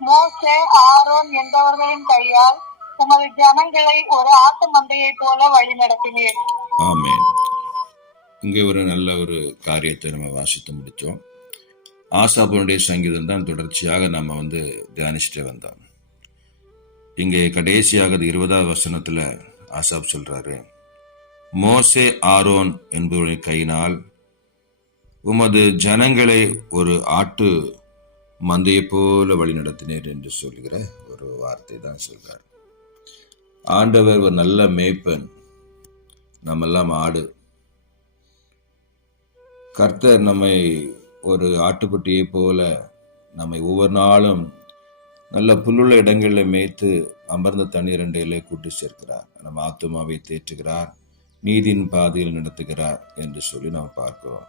மோசே ஆரோன் என்பவர்களின் கையால் உமது ஜனங்களை ஒரு ஆட்டு மந்தையை போல வழி நடத்தினீர். ஆமென். இங்கே ஒரு நல்ல ஒரு காரியத்தை நம்ம வாசித்து முடித்தோம். ஆசாபனுடைய சங்கீதம் தான் தொடர்ச்சியாக நம்ம தியானிச்சுட்டே வந்தோம். இங்கே கடைசியாக 20வது வசனத்துல ஆசாப் சொல்றாரு, மோசே ஆரோன் என்பவருடைய கையினால் உமது ஜனங்களை ஒரு ஆட்டு மந்தையை போல வழி நடத்தினீர் என்று சொல்கிற ஒரு வார்த்தை தான் சொல்றார். ஆண்டவர் ஒரு நல்ல மேய்ப்பன், நம்மெல்லாம் ஆடு. கர்த்தர் நம்மை ஒரு ஆட்டுக்குட்டியை போல நம்மை ஒவ்வொரு நாளும் நல்ல புல்லுள்ள இடங்களில் மேய்த்து அமர்ந்த தண்ணீரண்டையிலே கூட்டி சேர்க்கிறார். நம்ம ஆத்துமாவை தேற்றுகிறார், நீதியின் பாதையில் நடத்துகிறார் என்று சொல்லி நாம் பார்க்கிறோம்.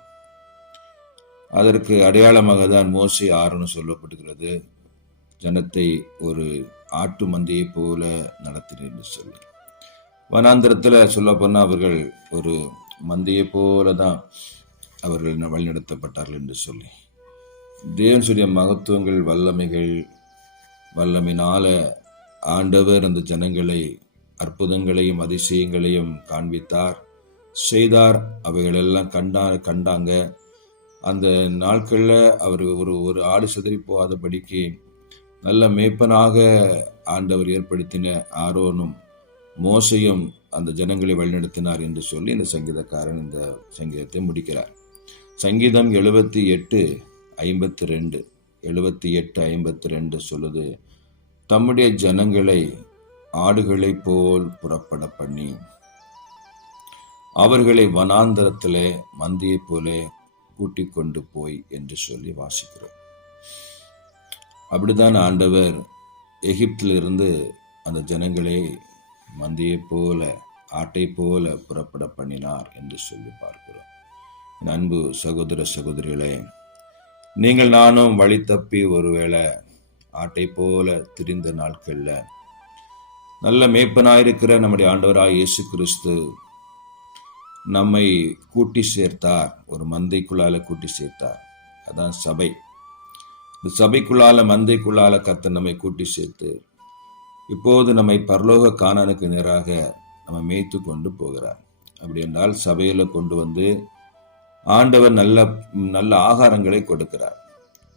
அதற்கு அடையாளமாக தான் மோசே ஆரோன் சொல்லப்படுகிறது. ஜனத்தை ஒரு ஆட்டு மந்தையை போல நடத்தினர் என்று சொல்லி. வனாந்திரத்தில் சொல்ல போனால் அவர்கள் ஒரு மந்தையை போல தான் அவர்கள் வழிநடத்தப்பட்டார்கள் என்று சொல்லி. தேவன் சொல்லிய மகத்துவங்கள், வல்லமையினால ஆண்டவர் அந்த ஜனங்களை அற்புதங்களையும் அதிசயங்களையும் காண்பித்தார், செய்தார். அவைகளெல்லாம் கண்டாங்க. அந்த நாட்களில் அவர் ஒரு ஆடு சிதறி போகாதபடிக்கு நல்ல மேய்ப்பனாக ஆண்டவர் ஏற்படுத்தின ஆரோனும் மோசையும் அந்த ஜனங்களை வழிநடத்தினார் என்று சொல்லி இந்த சங்கீதக்காரன் இந்த சங்கீதத்தை முடிக்கிறார். சங்கீதம் 78:52 சொல்லுது, தம்முடைய ஜனங்களை ஆடுகளைப் போல் புறப்பட பண்ணி அவர்களை வனாந்தரத்திலே மந்தையை போல கூட்டிக் கொண்டு போய் என்று சொல்லி வாசிக்கிறோம். அப்படித்தான் ஆண்டவர் எகிப்திலிருந்து அந்த ஜனங்களை மந்தையை போல, ஆட்டை போல புறப்பட பண்ணினார் என்று சொல்லி பார்க்கிறோம். அன்பு சகோதர சகோதரிகளே, நீங்கள் நானும் வழி தப்பி ஒருவேளை ஆட்டை போல திரிந்த நாட்கள்ல நல்ல மேய்ப்பனாயிருக்கிற நம்முடைய ஆண்டவராய் இயேசு கிறிஸ்து நம்மை கூட்டி சேர்த்தார், ஒரு மந்தைக்குள்ளால கூட்டி சேர்த்தார். அதான் சபை. இந்த சபைக்குள்ளால, மந்தைக்குள்ளால கர்த்தர் நம்மை கூட்டி சேர்த்து இப்போது நம்மை பரலோக கானானுக்கு நேராக நம்ம மேய்த்து கொண்டு போகிறார். அப்படி என்றால் சபையில கொண்டு வந்து ஆண்டவர் நல்ல ஆகாரங்களை கொடுக்கிறார்.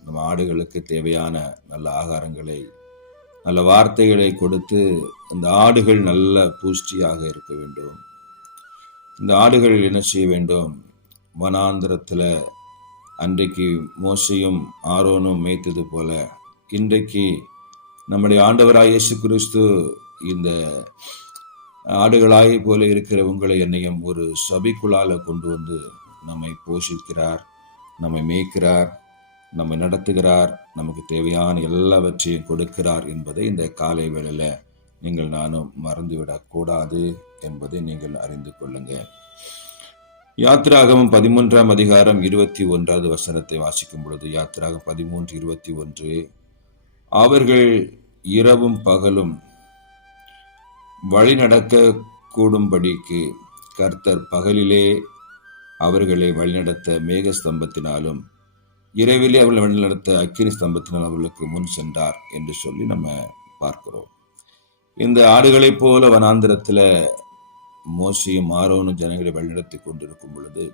நம்ம ஆடுகளுக்கு தேவையான நல்ல ஆகாரங்களை, நல்ல வார்த்தைகளை கொடுத்து அந்த ஆடுகள் நல்ல பூஷ்டியாக இருக்க வேண்டும். இந்த ஆடுகள் என்ன செய்ய வேண்டும்? வனாந்திரத்தில் அன்றைக்கு மோசையும் ஆரோனும் மேய்த்தது போல இன்றைக்கு நம்முடைய ஆண்டவராய் இயேசு கிறிஸ்து இந்த ஆடுகளாய் போல இருக்கிற உங்களை என்னையும் ஒரு சபைக்குள்ளால கொண்டு வந்து நம்மை போஷிக்கிறார், நம்மை மேய்க்கிறார், நம்மை நடத்துகிறார், நமக்கு தேவையான எல்லாவற்றையும் கொடுக்கிறார் என்பதை இந்த காலை வேளையில நீங்கள் நானும் மறந்துவிடக்கூடாது என்பதை நீங்கள் அறிந்து கொள்ளுங்க. யாத்திராகமம் 13:21 வசனத்தை வாசிக்கும் பொழுது, யாத்திராகம் 13:21, அவர்கள் இரவும் பகலும் வழி நடக்க கூடும்படிக்கு கர்த்தர் பகலிலே அவர்களை வழிநடத்த மேக ஸ்தம்பத்தினாலும் இரவிலே அவர்கள் வழிநடத்த அக்கினி ஸ்தம்பத்தினால் அவர்களுக்கு முன் சென்றார் என்று சொல்லி நம்ம பார்க்கிறோம். இந்த ஆடுகளைப் போல வனாந்திரத்துல மோசையும் ஆரோனும் ஜனங்களை வழிநடத்தி கொண்டிருக்கும் பொழுது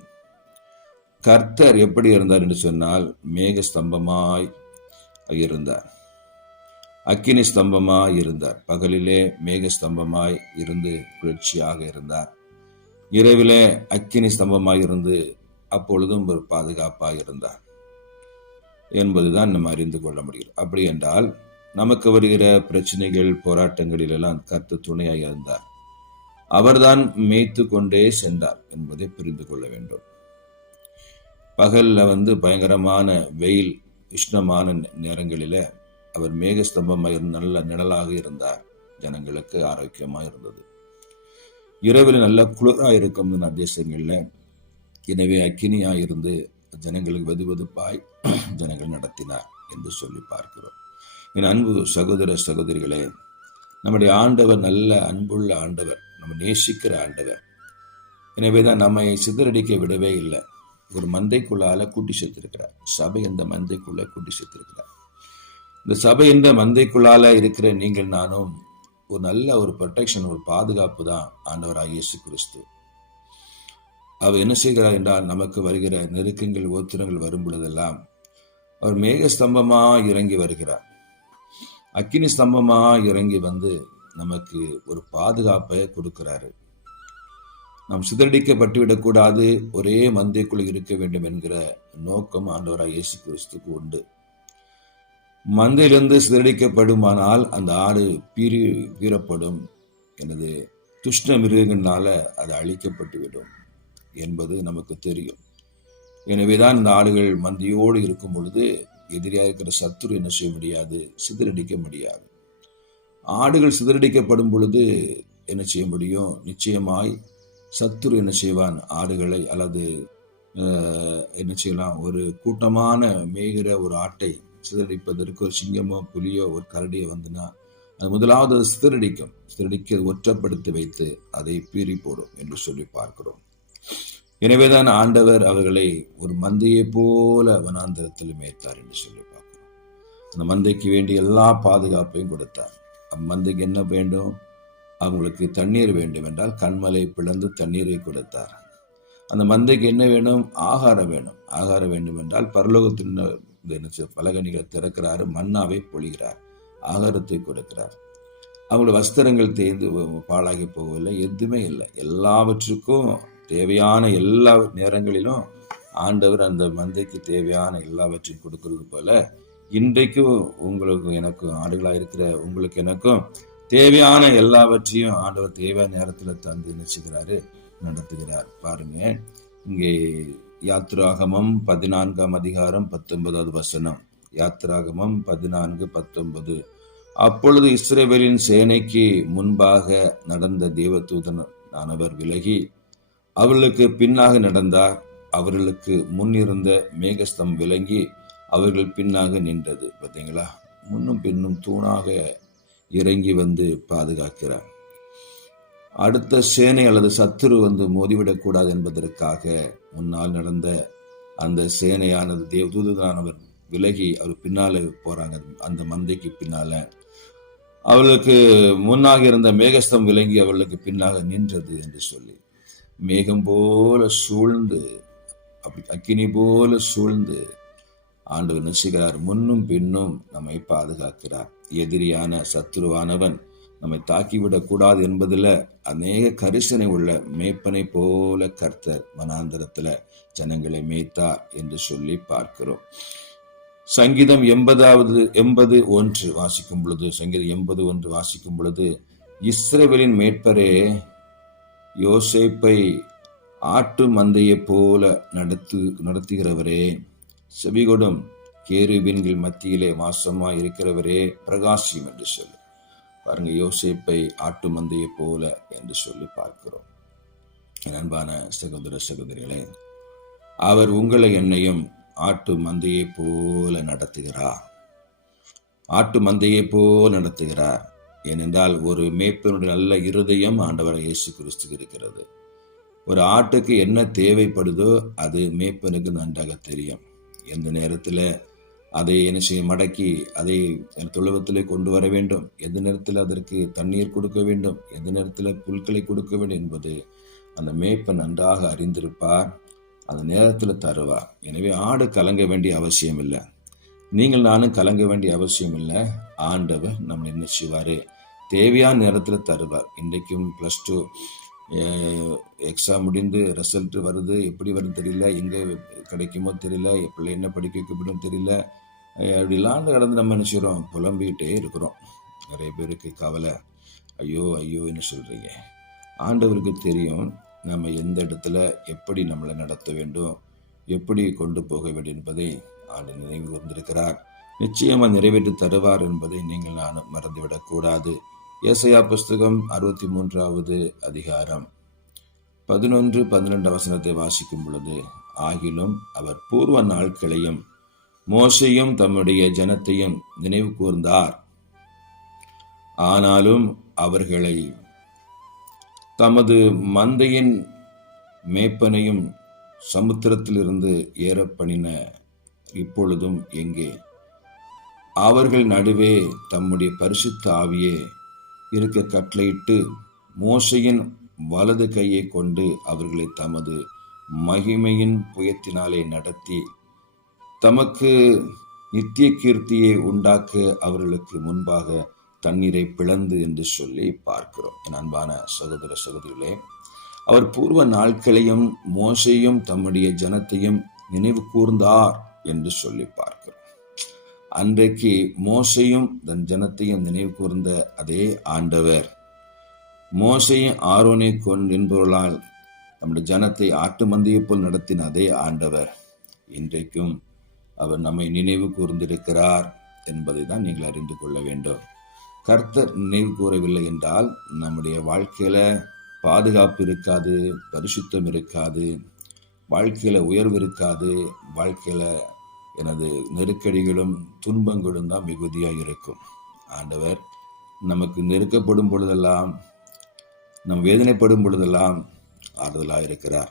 கர்த்தர் எப்படி இருந்தார் என்று சொன்னால், மேக ஸ்தம்பமாய் இருந்தார், அக்கினி ஸ்தம்பமாய் இருந்தார். பகலிலே மேக ஸ்தம்பமாய் இருந்து குளிர்ச்சியாக இருந்தார், இரவிலே அக்கினி ஸ்தம்பமாய் இருந்து அப்பொழுதும் ஒரு பாதுகாப்பாக இருந்தார் என்பதுதான் நம்ம அறிந்து கொள்ள முடியும். அப்படி என்றால் நமக்கு வருகிற பிரச்சனைகள், போராட்டங்களில் எல்லாம் கர்த்தர் துணையாக இருந்தார். அவர்தான் மேய்த்து கொண்டே சென்றார் என்பதை புரிந்து கொள்ள வேண்டும். பகல்ல பயங்கரமான வெயில், உஷ்ணமான நேரங்களில அவர் மேகஸ்தம்பமாக நல்ல நிழலாக இருந்தார், ஜனங்களுக்கு ஆரோக்கியமாக இருந்தது. இரவில் நல்ல குளிராக இருக்கும் தேசங்கள்ல எனவே அக்கினியா இருந்து ஜனங்களுக்கு வெதுவெதுப்பாய் ஜனங்கள் நடத்தினார் என்று சொல்லி பார்க்கிறோம். என் அன்பு சகோதர சகோதரிகளே, நம்முடைய ஆண்டவர் நல்ல அன்புள்ள ஆண்டவர், நம்ம நேசிக்கிற ஆண்டவர். எனவேதான் நம்மை சிதறடிக்க விடவே இல்லை. ஒரு மந்தைக்குள்ளால கூட்டி சேர்த்திருக்கிறார். சபை அந்த மந்தைக்குள்ள கூட்டி சேர்த்திருக்கிறார். இந்த சபை என்ற மந்தைக்குள்ளால இருக்கிற நீங்கள் நானும் ஒரு நல்ல ஒரு ப்ரொடெக்ஷன், ஒரு பாதுகாப்பு தான் ஆண்டவராகிய இயேசு கிறிஸ்து. அவர் என்ன செய்கிறார் என்றால், நமக்கு வருகிற நெருக்கங்கள் ஓத்திரங்கள் வரும் பொழுதெல்லாம் அவர் மேக ஸ்தம்பமா இறங்கி வருகிறார். அக்கினி ஸ்தம்பமா இறங்கி வந்து நமக்கு ஒரு பாதுகாப்பை கொடுக்கிறாரு. நாம் சிதறடிக்கப்பட்டுவிடக்கூடாது, ஒரே மந்தைக்குள் இருக்க வேண்டும் என்கிற நோக்கம் ஆண்டவராக இயேசு கிறிஸ்துக்கு உண்டு. மந்தையிலிருந்து சிதறடிக்கப்படுமானால் அந்த ஆடு பீறப்படும், எனது துஷ்ட மிருகங்களால அது அழிக்கப்பட்டுவிடும் என்பது நமக்கு தெரியும். எனவேதான் இந்த ஆடுகள் மந்தையோடு இருக்கும் பொழுது எதிரியாக இருக்கிற சத்துரு என்ன செய்ய முடியாது, சிதறடிக்க முடியாது. ஆடுகள் சிதறடிக்கப்படும் பொழுது என்ன செய்ய முடியும், நிச்சயமாய் சத்துரு என்ன செய்வான், ஆடுகளை அல்லது என்ன செய்யலாம், ஒரு கூட்டமான மேய்கிற ஒரு ஆட்டை சிதறடிப்பதற்கு ஒரு சிங்கமோ புலியோ ஒரு கரடியோ வந்துன்னா அது முதலாவது சிதறடிக்க ஒற்றப்படுத்தி வைத்து அதை பீறி போடும் என்று சொல்லி பார்க்கிறோம். எனவேதான் ஆண்டவர் அவர்களை ஒரு மந்தையை போல வனாந்தரத்தில் மேய்த்தார் என்று சொல்லி பார்க்கிறோம். அந்த மந்தைக்கு வேண்டிய எல்லா பாதுகாப்பையும் கொடுத்தார். அம்மந்தைக்கு என்ன வேண்டும், அவங்களுக்கு தண்ணீர் வேண்டும் என்றால் கண்மலை பிளந்து தண்ணீரை கொடுத்தார். அந்த மந்தைக்கு என்ன வேணும், ஆகாரம் வேணும். ஆகாரம் வேண்டும் என்றால் பரலோகத்தின் பலகணிகளை திறக்கிறாரு, மன்னாவை பொழிகிறார், ஆகாரத்தை கொடுக்கிறார். அவங்களுடைய வஸ்திரங்கள் தேய்ந்து பாழாகி போகவில்லை, எதுவுமே இல்லை. எல்லாவற்றுக்கும் தேவையான எல்லா நேரங்களிலும் ஆண்டவர் அந்த மந்தைக்கு தேவையான எல்லாவற்றையும் கொடுக்கிறது போல இன்றைக்கும் உங்களுக்கு எனக்கும், ஆடுகளாக இருக்கிற உங்களுக்கு எனக்கும் தேவையான எல்லாவற்றையும் ஆண்டவர் தேவையான நேரத்தில் தந்து நினைச்சுக்கிறாரு, நடத்துகிறார். பாருங்க, இங்கே யாத்திராகமம் 14ஆம் அதிகாரம் 19வது வசனம். யாத்திராகமம் 14:19. அப்பொழுது இஸ்ரவேலின் சேனைக்கு முன்பாக நடந்த தேவதூதனானவர் விலகி அவர்களுக்கு பின்னாக நடந்தார். அவர்களுக்கு முன் இருந்த மேகஸ்தம் விலங்கி அவர்கள் பின்னாக நின்றது. பார்த்தீங்களா, முன்னும் பின்னும் தூணாக இறங்கி வந்து பாதுகாக்கிறார். அடுத்த சேனை அல்லது சத்துரு வந்து மோதிவிடக்கூடாது என்பதற்காக முன்னால் நடந்த அந்த சேனையானது தேவதூதனானவர் விலகி அவர் பின்னால போறாங்க. அந்த மந்தைக்கு பின்னால அவர்களுக்கு முன்னாக இருந்த மேகஸ்தம் விலங்கி அவர்களுக்கு பின்னாக நின்றது என்று சொல்லி, மேகம் போல சூழ்ந்து, அப்படி அக்கினி போல சூழ்ந்து ஆண்டவர் நினைச்சுகிறார், முன்னும் பின்னும் நம்மை பாதுகாக்கிறார். எதிரியான சத்துருவானவன் நம்மை தாக்கிவிடக் கூடாது என்பதில் அநேக கரிசனை உள்ள மேய்ப்பனை போல கர்த்தர் வனாந்தரத்துல ஜனங்களை மேய்த்தார் என்று சொல்லி பார்க்கிறோம். சங்கீதம் 80:1 வாசிக்கும் பொழுது, சங்கீதம் 80:1 வாசிக்கும் பொழுது, இஸ்ரவேலின் மேய்ப்பரே, யோசேப்பை ஆட்டு மந்தையை போல நடத்துகிறவரே, செவிகொடும் கேருபீன்கள் மத்தியிலே வாசமாய் இருக்கிறவரே, பிரகாசியும் என்று சொல்லி பாருங்க. யோசேப்பை ஆட்டு மந்தையை போல என்று சொல்லி பார்க்கிறோம். என் அன்பான சகோதர சகோதரிகளே, அவர் உங்களை என்னையும் ஆட்டு மந்தையை போல நடத்துகிறார். ஆட்டு மந்தையை போல் நடத்துகிறார். ஏனென்றால் ஒரு மேய்ப்பனுடைய நல்ல இருதயம் ஆண்டவராகிய இயேசு கிறிஸ்துக்கு இருக்கிறது. ஒரு ஆட்டுக்கு என்ன தேவைப்படுதோ அது மேய்ப்பனுக்கு நன்றாக தெரியும். எந்த நேரத்தில் அதை என்ன செய்ய மடக்கி அதை தொழுவத்திலே கொண்டு வர வேண்டும், எந்த நேரத்தில் அதற்கு தண்ணீர் கொடுக்க வேண்டும், எந்த நேரத்தில் புல்களை கொடுக்க வேண்டும் என்பது அந்த மேய்ப்பன் நன்றாக அறிந்திருப்பார். அந்த நேரத்தில் தருவார். எனவே ஆடு கலங்க வேண்டிய அவசியம் இல்லை, நீங்கள் நானும் கலங்க வேண்டிய அவசியம் இல்லை. ஆண்டவர் நம்ம என்ன செய்வார், தேவையான நேரத்தில் தருவார். இன்றைக்கும் +2 எக்ஸாம் முடிந்து ரிசல்ட் வருது, எப்படி வருது தெரியல, எங்கே கிடைக்குமோ தெரியல, எப்படி என்ன படிக்க வைக்கப்படும் தெரியல, அப்படிலாம் கடந்து நம்ம என்ன செய்கிறோம், புலம்பிக்கிட்டே இருக்கிறோம். நிறைய பேருக்கு கவலை, ஐயோ ஐயோ என்ன சொல்கிறீங்க. ஆண்டவருக்கு தெரியும் நம்ம எந்த இடத்துல எப்படி நம்மளை நடத்த வேண்டும், எப்படி கொண்டு போக வேண்டும் என்பதை ஆண்டு நினைவு கூர்ந்திருக்கிறார். நிச்சயமாக நிறைவேற்றி தருவார் என்பதை நீங்கள் நானும் மறந்துவிடக்கூடாது. ஏசாயா புஸ்தகம் 63வது அதிகாரம் 11-12 வசனத்தை வாசிக்கும் பொழுது, ஆகிலும் அவர் பூர்வ நாட்களையும் மோசையும் தம்முடைய ஜனத்தையும் நினைவு கூர்ந்தார். ஆனாலும் அவர்களை தமது மந்தையின் மேய்ப்பனையும் சமுத்திரத்திலிருந்து ஏறப்பண்ணின இப்பொழுதும் எங்கே? அவர்கள் நடுவே தம்முடைய பரிசுத்த ஆவியே இருக்க கட்டளையிட்டு மோசையின் வலது கையை கொண்டு அவர்களை தமது மகிமையின் புயத்தினாலே நடத்தி தமக்கு நித்திய கீர்த்தியை உண்டாக்க அவர்களுக்கு முன்பாக தண்ணீரை பிளந்து என்று சொல்லி பார்க்கிறோம். என் அன்பான சகோதர சகோதரிகளே, அவர் பூர்வ நாட்களையும் மோசையும் தம்முடைய ஜனத்தையும் நினைவு கூர்ந்தார் என்று சொல்லி பார்க்கிறோம். அன்றைக்கு மோசையும் தன் ஜனத்தையும் நினைவு கூர்ந்த அதே ஆண்டவர் மோசையும் ஆரோனை என்பவர்களால் நம்முடைய ஜனத்தை ஆட்டு மந்தையை போல் நடத்தின அதே ஆண்டவர் இன்றைக்கும் அவர் நம்மை நினைவு கூர்ந்திருக்கிறார் என்பதை தான் நீங்கள் அறிந்து கொள்ள வேண்டும். கர்த்தர் நினைவு கூறவில்லை என்றால் நம்முடைய வாழ்க்கையில பாதுகாப்பு இருக்காது, பரிசுத்தம் இருக்காது, வாழ்க்கையில உயர்வு இருக்காது, வாழ்க்கையில எனது நெருக்கடிகளும் துன்பங்களும் தான் மிகுதியாக இருக்கும். ஆண்டவர் நமக்கு நெருக்கப்படும் பொழுதெல்லாம், நம் வேதனைப்படும் பொழுதெல்லாம் ஆறுதலாக இருக்கிறார்.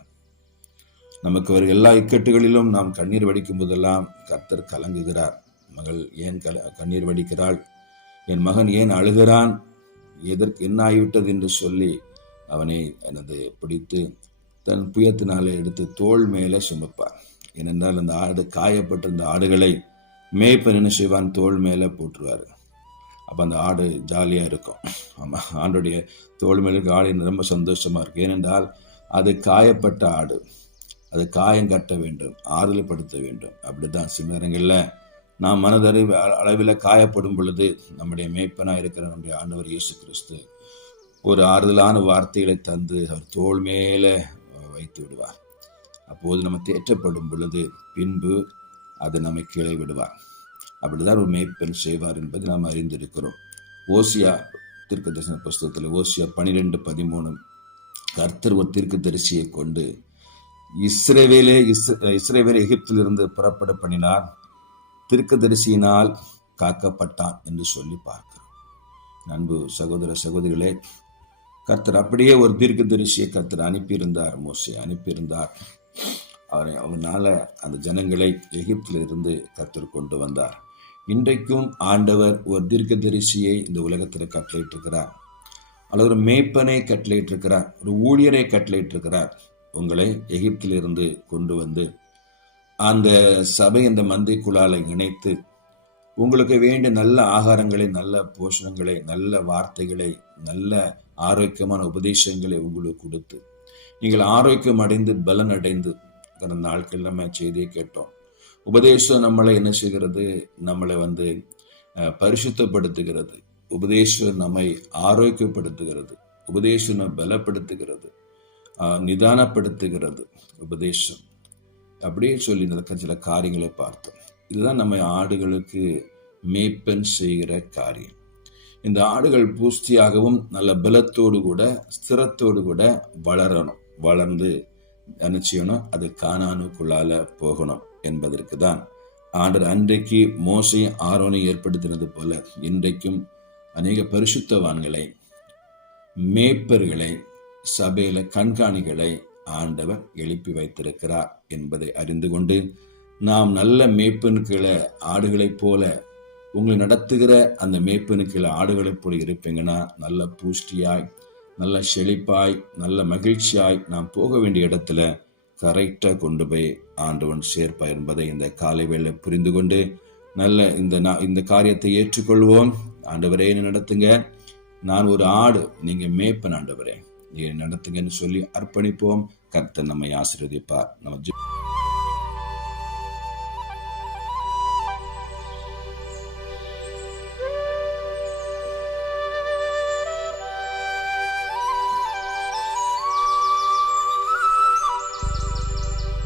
நமக்கு வரும் எல்லா இக்கட்டுகளிலும் நாம் கண்ணீர் வடிக்கும் போதெல்லாம் கர்த்தர் கலங்குகிறார். மகள் ஏன் கண்ணீர் வடிக்கிறாள், என் மகன் ஏன் அழுகிறான், எதற்கு என்ன ஆகிவிட்டது என்று சொல்லி அவனை பிடித்து தன் புயத்தினாலே எடுத்து தோள் மேலே சுமப்பார். ஏனென்றால் அந்த ஆடு காயப்பட்டிருந்த ஆடுகளை மேய்ப்பன் என்ன செய்வான், தோள் மேலே போட்டுருவார். அப்போ அந்த ஆடு ஜாலியாக இருக்கும். ஆமாம், ஆண்டுடைய தோள் மேலே இருக்க ஆடு ரொம்ப சந்தோஷமாக இருக்கும். ஏனென்றால் அது காயப்பட்ட ஆடு, அது காயம் கட்ட வேண்டும், ஆறுதல் படுத்த வேண்டும். அப்படிதான் சில நேரங்களில் நாம் மனதறிவு அளவில் காயப்படும் பொழுது நம்முடைய மேய்ப்பனாக இருக்கிற நம்முடைய ஆண்டவர் இயேசு கிறிஸ்து ஒரு ஆறுதலான வார்த்தைகளை தந்து அவர் தோள் மேலே வைத்து விடுவார். அப்போது நம்ம தேற்றப்படும் பொழுது பின்பு அது நம்மை கீழே விடுவார். அப்படிதான் ஒரு மேய்ப்பன் செய்வார் என்பதை நாம் அறிந்திருக்கிறோம். ஓசியா தீர்க்கதரிசன புஸ்தகத்தில் ஓசியா 12:13 கர்த்தர் ஒரு தீர்க்கதரிசியை கொண்டு இஸ்ரவேலை எகிப்திலிருந்து புறப்பட பண்ணினார், தீர்க்கதரிசியினால் காக்கப்பட்டான் என்று சொல்லி பார்க்கிறோம். அன்பு சகோதர சகோதரிகளே, கர்த்தர் அப்படியே ஒரு தீர்க்கதரிசியை கர்த்தர் அனுப்பியிருந்தார், மோசே அனுப்பியிருந்தார். அவனால அந்த ஜனங்களை எகிப்திலிருந்து கர்த்தர் கொண்டு வந்தார். இன்றைக்கும் ஆண்டவர் ஒரு தீர்க்கதரிசியை இந்த உலகத்தில் கட்டளையிட்டிருக்கிறார், அல்லது ஒரு மேய்ப்பனை கட்டளையிட்டிருக்கிறார், ஒரு ஊழியரை கட்டளையிட்டிருக்கிறார். உங்களை எகிப்திலிருந்து கொண்டு வந்து அந்த சபை அந்த மந்தைக்குள்ளால இணைத்து உங்களுக்கு வேண்டிய நல்ல ஆகாரங்களை, நல்ல போஷணங்களை, நல்ல வார்த்தைகளை, நல்ல ஆரோக்கியமான உபதேசங்களை உங்களுக்கு கொடுத்து நீங்கள் ஆரோக்கியம் அடைந்து பலன் அடைந்து கடந்த நாட்கள் நம்ம செய்தியை கேட்டோம். உபதேசம் நம்மளை என்ன செய்கிறது, நம்மளை பரிசுத்தப்படுத்துகிறது. உபதேசம் நம்மை ஆரோக்கியப்படுத்துகிறது. உபதேசம் நம்ம பலப்படுத்துகிறது, நிதானப்படுத்துகிறது. உபதேசம் அப்படியே சொல்லி நடக்க சில காரியங்களை பார்த்தோம். இதுதான் நம்ம ஆடுகளுக்கு மேய்ப்பன் செய்கிற காரியம். இந்த ஆடுகள் பூஸ்தியாகவும் நல்ல பலத்தோடு கூட ஸ்திரத்தோடு கூட வளரணும். வளர்ந்து என்ன செய்யணும், அது கானானுக்குள்ளால போகணும் என்பதற்கு தான் ஆண்டவர் அன்றைக்கு மோசை ஆரோனை ஏற்படுத்தினது போல இன்றைக்கும் அநேக பரிசுத்தவான்களை, மேய்ப்பர்களை, சபையில கண்காணிகளை ஆண்டவர் எழுப்பி வைத்திருக்கிறார் என்பதை அறிந்து கொண்டு நாம் நல்ல மேய்ப்பனுக்களை ஆடுகளைப் போல உங்களை நடத்துகிற அந்த மேய்ப்பனுக்களை ஆடுகளைப் போல இருப்பீங்கன்னா நல்ல பூஷ்டியாய், நல்ல செழிப்பாய், நல்ல மகிழ்ச்சியாய் நாம் போக வேண்டிய இடத்துல கரெக்டாக கொண்டு போய் ஆண்டவன் சேர்ப்பார் என்பதை இந்த காலை வேளை புரிந்து கொண்டு நல்ல இந்த காரியத்தை ஏற்றுக்கொள்வோம். ஆண்டவரே என்ன நடத்துங்க, நான் ஒரு ஆடு, நீங்க மேய்ப்பன் ஆண்டவரே, நீங்க நடத்துங்கன்னு சொல்லி அர்ப்பணிப்போம். கர்த்தர் நம்மை ஆசீர்வதிப்பார். நம்ம